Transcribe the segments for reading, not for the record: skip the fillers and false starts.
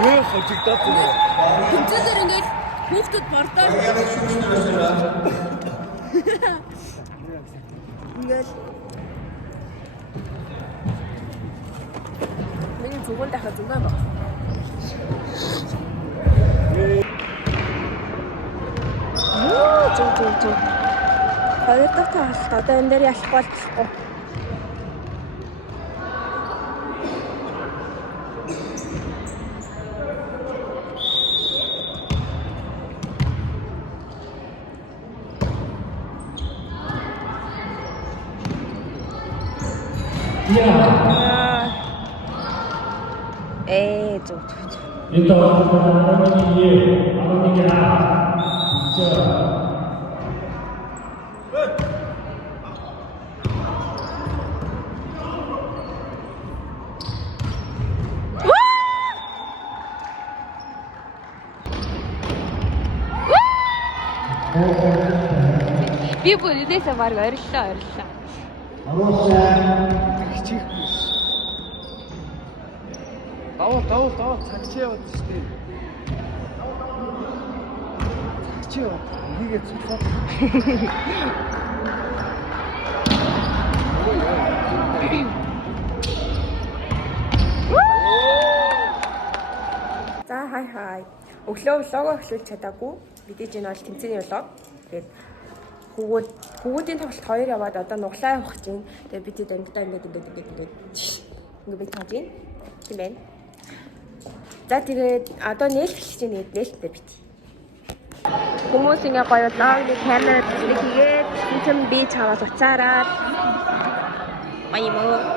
Мөн хожигдоод байна. Тэмцэлээр ингээд хүүхдүүд бордоор ингээд миний зүгэн дахиад зүгэн баг. Зөө. Хоёр дахь таалт одоо энэ дээр ялах болчихгүй. Зөө. Это Би бүр энэсээ баг ориллоо. Хичээхгүй ш. Даваа цагчаа яваад штэ. Цагчаа хийгээ цуцаад. За хай. Өглөө влогоо эхлүүлж чадаагүй. Мэдээж энэ бол тэмцээний влог. Тэгээд хөвгүүдийн тоглолт 2 яваад одоо нуглаа явах гэж байна. Тэгээд бид ангидаа ингээд би тааж байна. Тийм байна. За тэгээд одоо нээлт эхэлж байна. Нээлттэй бит. Хүмүүс ингээ гоё логны камер хийгээд тийм би чаваас уцаараад баямоо.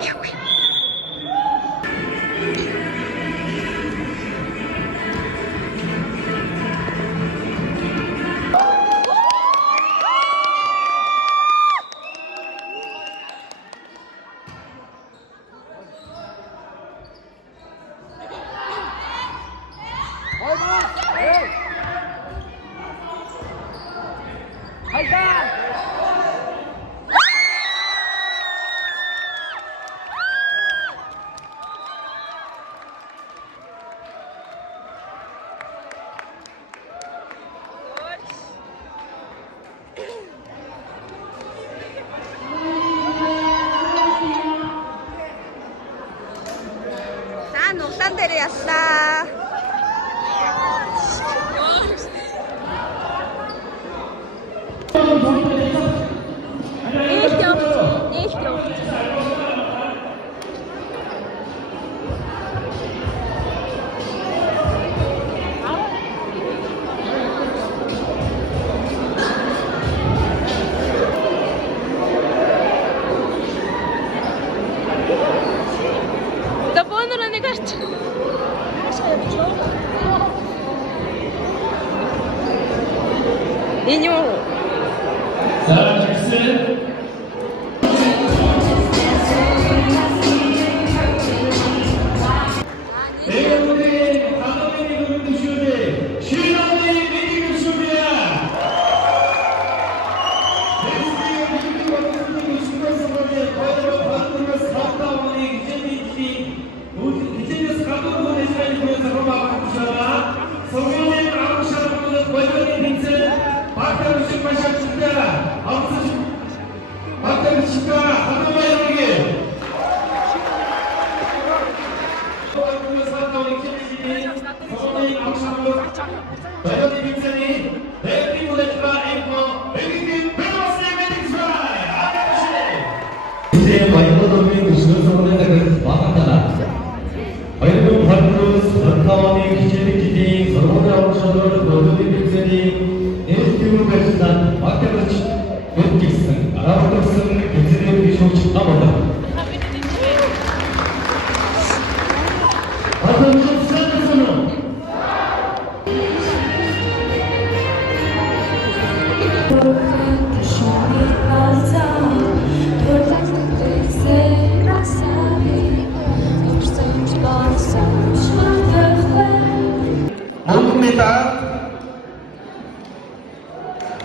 Нуглаан дээр яллаа. Нээлт явж. Иню.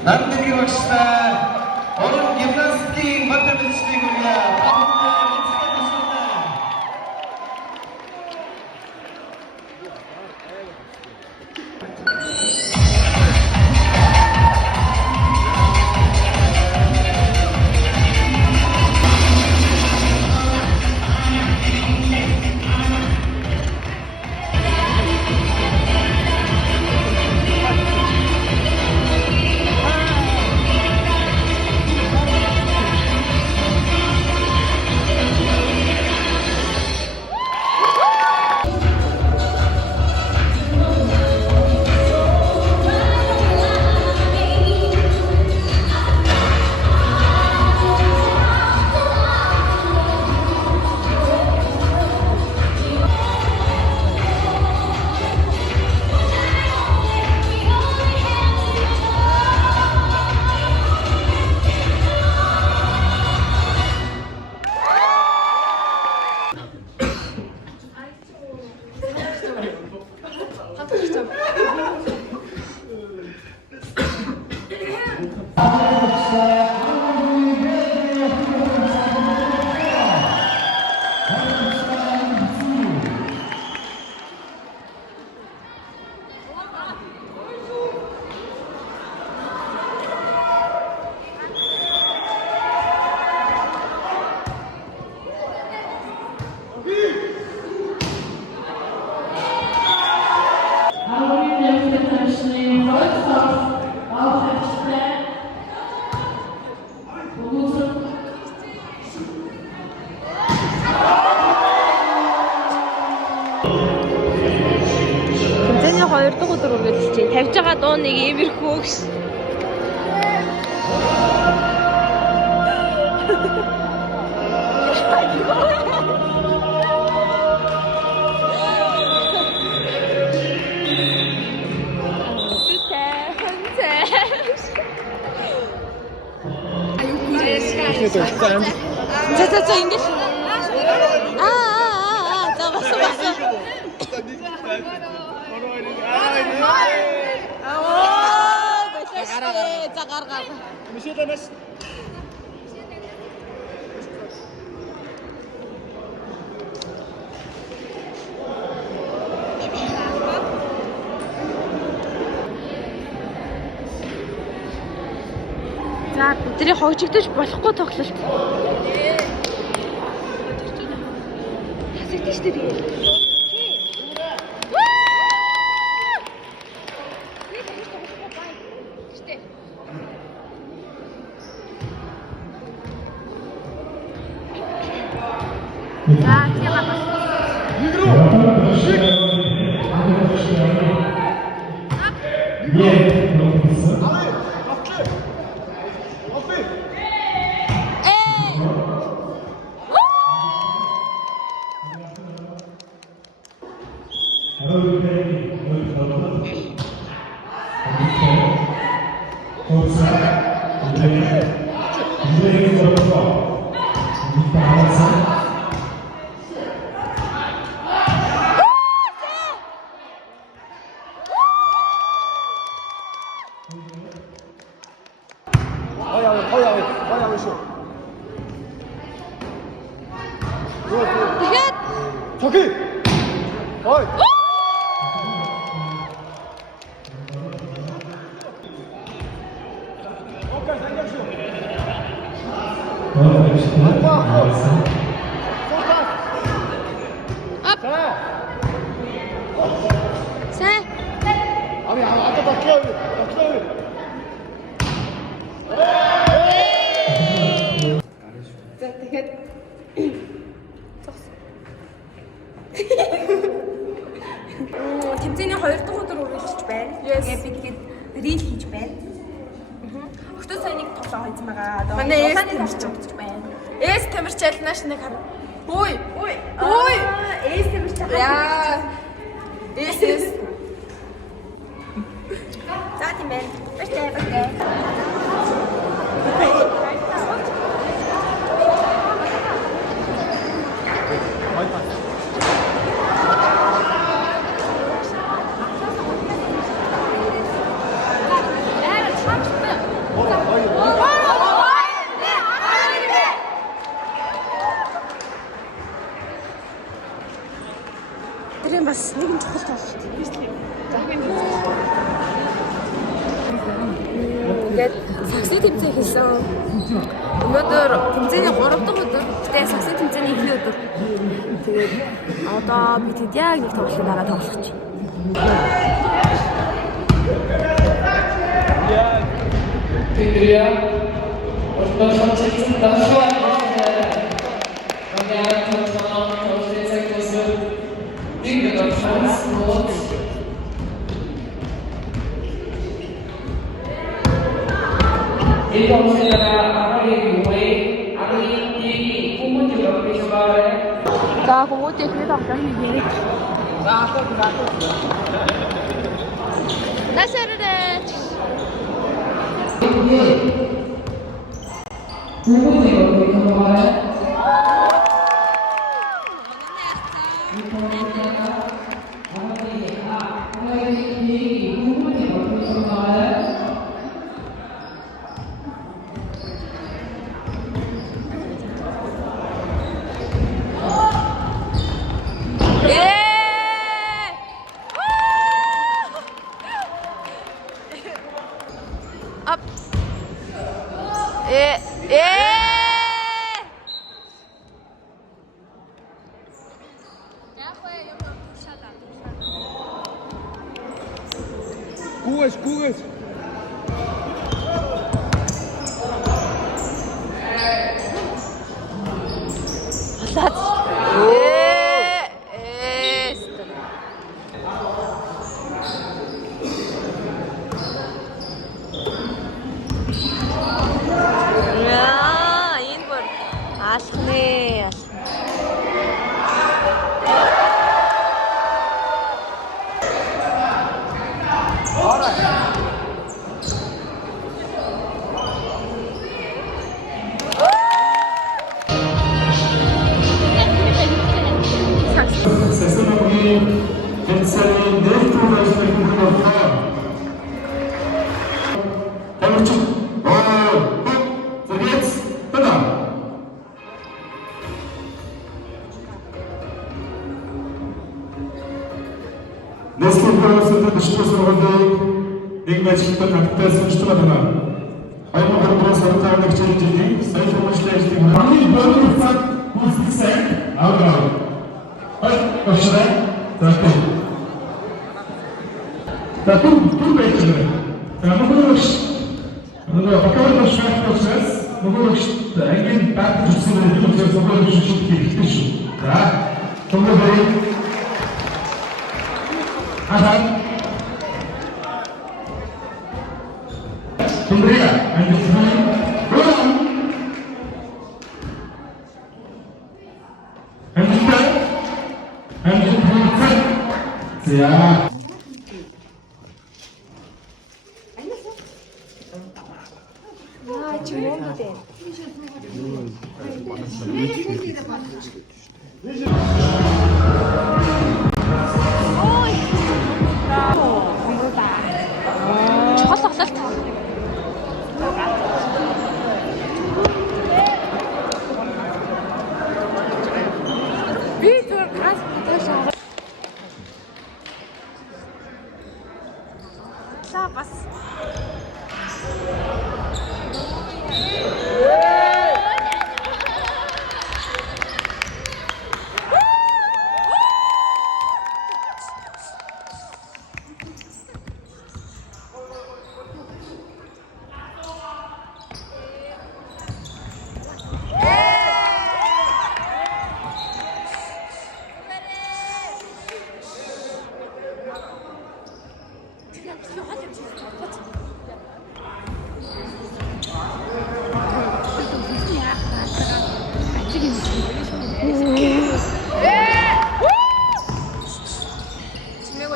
남들이 박시다 오늘 김나스팅 맡아주신 분이야. Тэмцээний 2 дахь өдөр үргэлж чинь тавьж байгаа дуу нэг иймэрхүү гэж. За ингэж. За бас. За гаргаа. Мишелэнэс. За бидний хогжигдож болохгүй тоглолт. Тасагдчих шүү дээ. 저기! 어이! Тэмцээний 2 дахь өдөр үргэлжлэж байна. Тэгээд би тэгээд рил хийж байна. Өгтөө сайныг тоглоо хийсэн байгаа. Манай улааны тарч өгч байна. Эс тамирчаал нааш нэг хар. Үй. Эс тамирчаал. Яа. Эс. За тийм байна. Бэтэй. Тэр бас нэгэн чухал тоглолт. Ингээд сакси тэмцээн хийсэн. Өнөөдөр тэмцээний 3 дахь өдөр. Гэтэ сакси тэмцээний эхний өдөр. Тэгээд одоо бид хэд яг нэг тоглолтын дараа тоглох чинь. Тэдриа ордосон чигсэн дашгаа. За хүмүүс ихний тоглоом хийх. Насарэ. Up. Гугас. Болоод. тэмцээний нэгдүгээр ажлыг хүргэсэн. Тамирч Зэгц тана. Нэслэн процент төсвөр сургалтыг нэг мэдлэгтэй хамтдаа сонирхдаг байна. 2023 оны хичээлийн сая хэмжээний ажлыг хамгийн богино цаг үүсгэсэн аврал. Башраа зато. Тут бэйжээ. Намагш. Bakıyorum şu an proses. Bakıyorum işte engin ben kursuna gidiyoruz. Bakıyorum şu şekilde şu. Ya. Sonra böyle. Aha. Buraya. Ben de şuraya. Buradan. Hem de hem de burada. Ya. Чимонгитэй. Ой. Хамруудаа. Чухал тоглолт. Би зүгээр ганц таашаа. За бас.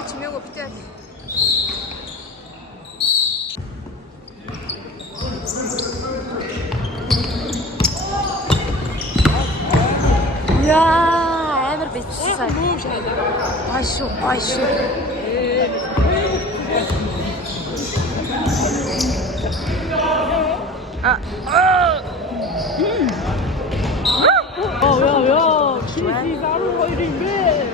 Чимээгөө битээ. Яа, амар битсэн. Айшуу. 야, 김치 나를 거 이런데.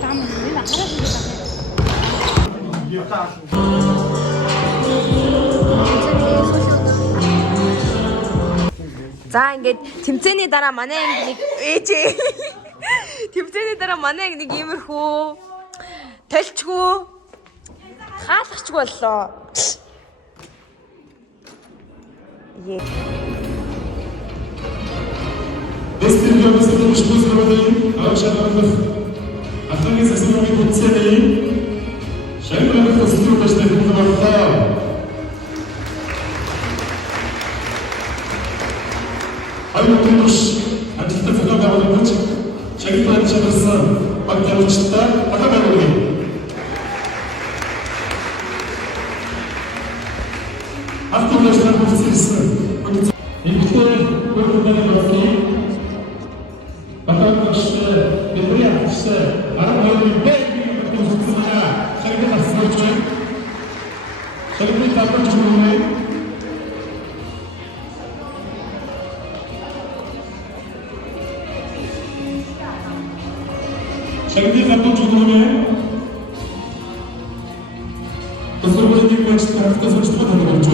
다음에 우리는 알아서 За ингээд тэмцээний дараа манай анги нэг ээжээ. Тэмцээний дараа манай анги нэг иймэрхүү толчгүй хаалгачгүй боллоо. Destekliyoruz konuştuğumuz zamanın akşamlarımız Afganiz asılımı kutsemeyi Şahinler'in kısıtlı başlarında varsa Aynı oturmuş Acıkta falan da olmuş Şahinler'in çalışsa Bakta uçta Akabel oluyor Afganistan'ın kutsemeyi İlkte Kurban'ın bakıyı Bakalım işte, buraya işte, arabayı ben konuştuğuna, şarkı nasıl olacak? Şarkı tatlı cümleyi. Şarkı tatlı cümleyi. Kızlar böyle bir maçta hafta sonu çıkmadı mı olacak?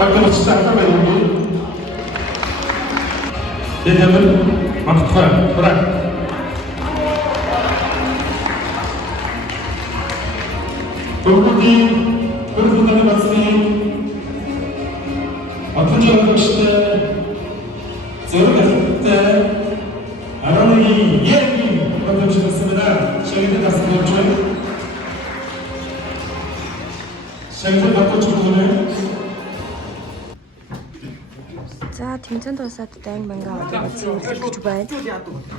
Bakın çıkarta verildi. Dedemin mantıklı bırak. 동국이 그분들의 말씀이 어떤 점을 보시되 저를 때 아론이 예님 만들어주셨습니다. 저희들 다섯 번째 저희들 바꿔주고 오늘 За тэмцээнд тусаад дан манга үзүүлж байна.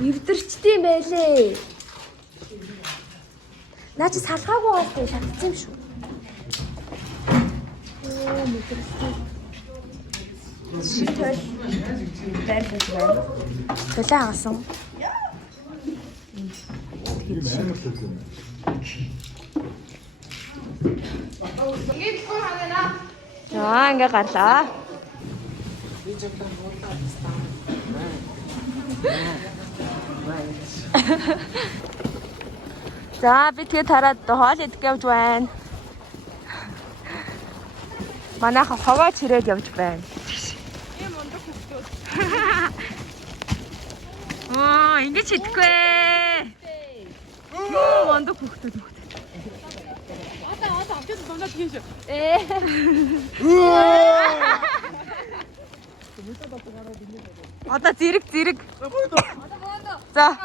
Эвдэрчтэй байлээ. Наа чи салгаагүй байгаад шатцсан юм шүү. Оо мэдэрсэн. Шитэл дайрч байна. Төлөө хагасан. За ингээ гарлаа. За би тэгээ тараад хоол идэх явж байна. Манайха ховоо чирээд явж байна. Ийм ундаг хөвгүүд. Оо, ингэж идэхгүй. Ийм ундаг хөвгүүд. Одоо авчиж дундаа тийм шүү. Одоо зэрэг. За.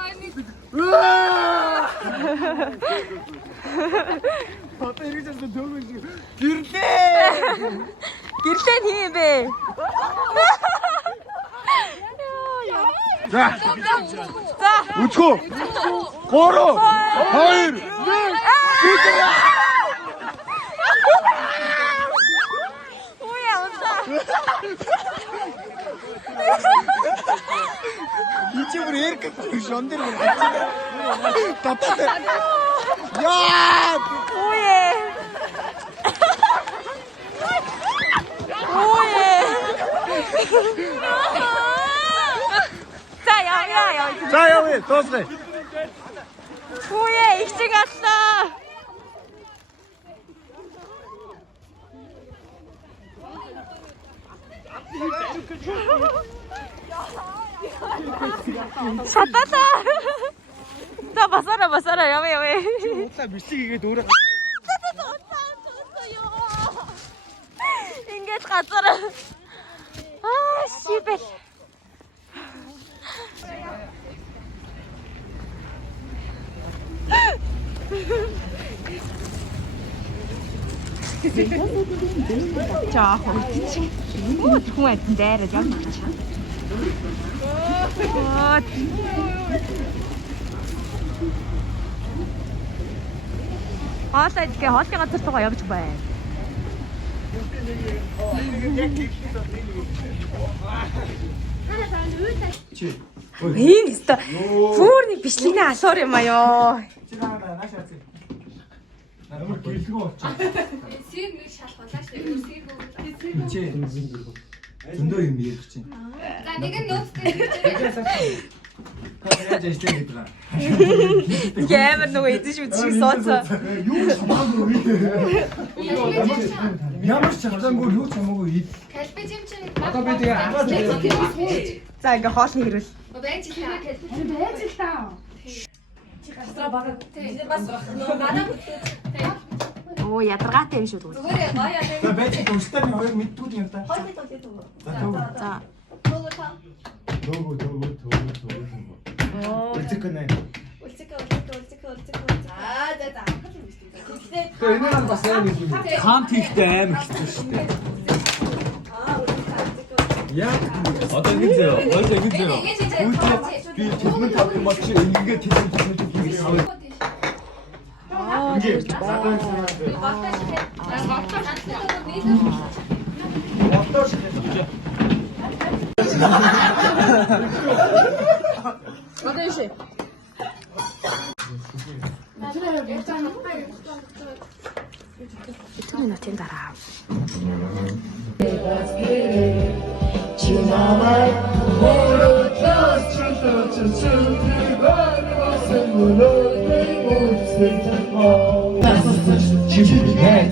Одоо иргэжсэн төгөөж гэрлээ тийм бэ. За. Үчхөө. 3 2 1 이쪽으로 이렇게 전대로 답답해. 야! 오예. 자, 야. 자, 여기 도스래. 오예, 일찍 왔어. 샀다. 자, 봤어라. 야매. 옷다 미치게 노래. 인게스 갔어라. 아, 씨발. 자, 어디지? 오, 통했는데, 이제 хоолой идэх хоолны газар тугаа явж байна. Энэ өстө фүүрний бичлэгний асуур юм аа ёо. 너무 길고 없죠. Сийг нэг шалгуулаач нэг сийг 준도 юм ийм чинь. За нэг нь нөөцтэй 그래야지 이제 얘들아. Ямар нөгөө эзэн шүү шиг сооцоо. юу чамаагүй ямар ч чамаагүй юу чамаагүй ий. калбиж юм чинь Одоо би тэгээ аваад За ингээ хоолны хэрүүл. байж таа. Байж л таа. Оо ядаргаатай юм шүү тэгвэл. Зүгээр гоё яа. За байж төстэй нь хоёр мэдтгүй юм та. За. 도구. Оо 어쨌거나. Үлцэг. 그 옛날에 봤어요 이거. 카운트 ихтэй амар хэцүү шүү дээ. Яг одоо ингэзээ. Би телефон тавьсан бол чи ингээд телефон хийх. Иnger. Одоо ишээ. Итэн нотын дараа. Чимине